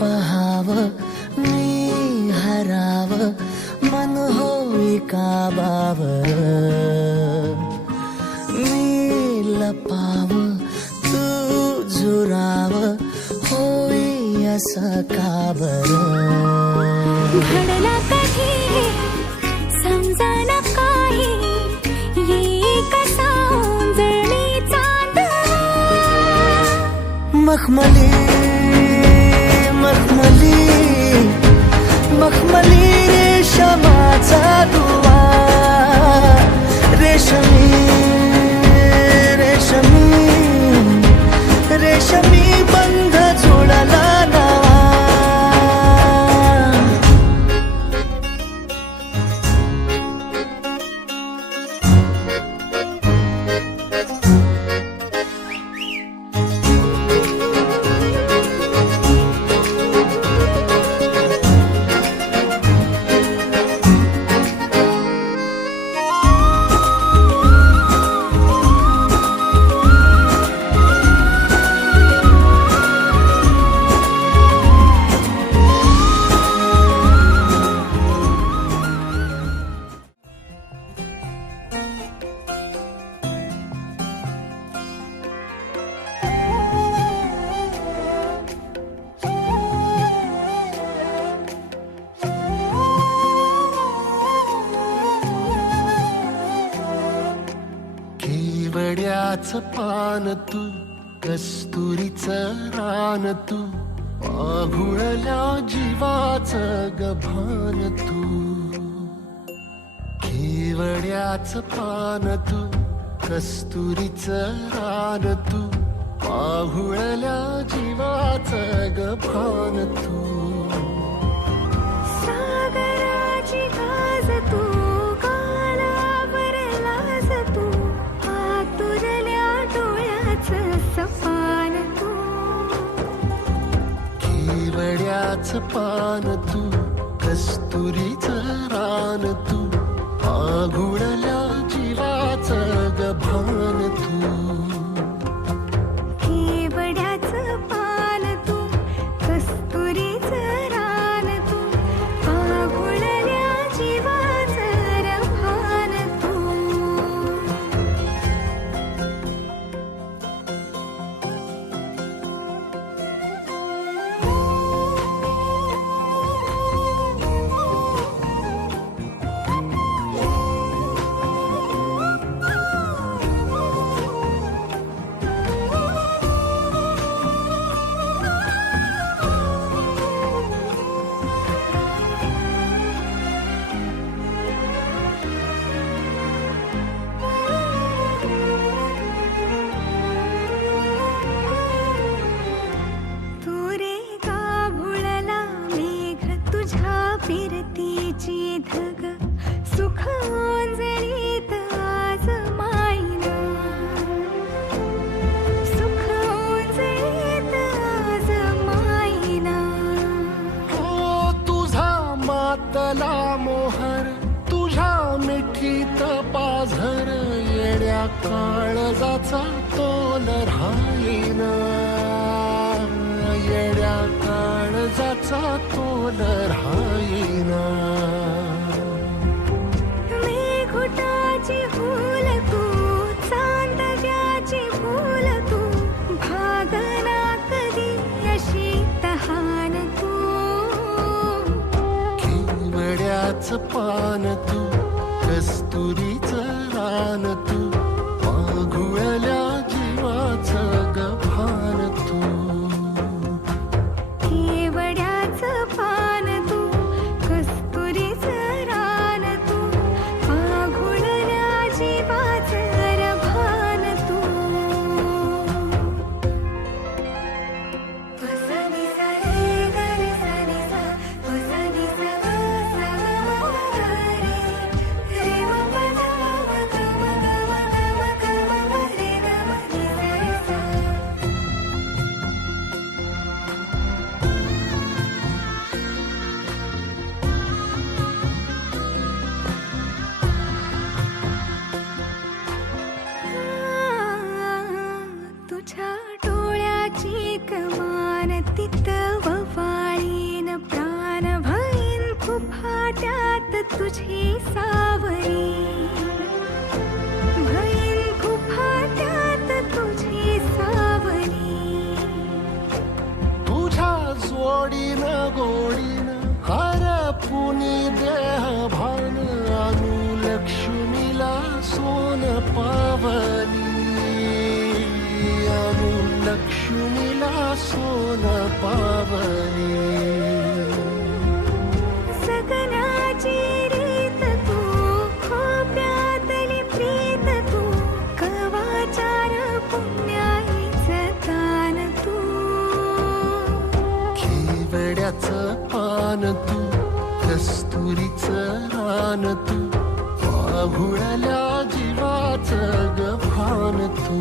पहाव मी हराव मन होई काबावर मी लपाव तू झुराव होई असं काबर घडला कधी समजाना काही ये कसा उंजळी चांद मखमली मखमली मखमली रेशमाचा दुवा रेशमी रेशमी रेशमी बंध जुळला नावा केवड्याचं पान तू कस्तुरीचं रान तू आघुळल्या जीवाचं गभान तू केवड्याचं पान तू कस्तुरीचं रान तू आघुळल्या जीवाचं गभान तू सागराची गाज तू गालावर लाज तू आतुरल्या डोळ्याचं सपान तू केवड्याचं पान तू कस्तुरीचं रान तू आघुळल्या जीवाचं गभान तू केवड्याचं पान तू कस्तुरीचं रान तू आघुळल्या जीवाचं रभान तू फिरतीची धग सुख ओंजळीत आज मायना सुख ओंजळीत आज मायना ओ तुझा मातला मोहर तुझ्या मिठीत पाझर येड्या काळजाचा तोल राहीना येड्या काळजाचा तोल राहीना मेघुटाची फूल तू चांदव्याची फूल तू भागना कधी अशी तहान तू केवड्याचं पान तू कस्तुरीचं रान तू आघुळल्या जीवाचं गभान तू केवड्याचं पान तू कस्तुरीचं रान तू आघुळल्या जीवाचं रभान तू वसनी सा रे ग रे सा रे सा वसनी सा ग सा ग म ग रे रे म प ध म ग म ग म ग तुझी सावली भईन कुफाट्यात तुझी सावली तुझ्या जोडीनं गोडीनं हरपुनी देह भान अनुलक्ष्मीला सोन पावली अनुलक्ष्मीला सोन पावली सगनाची रीत तू खोप्यातली प्रीत तू कवाचार पुण्याईचं तान तू केवड्याचं पान तू कस्तुरीचं रान तू आघुळल्या जीवाचं गभान तू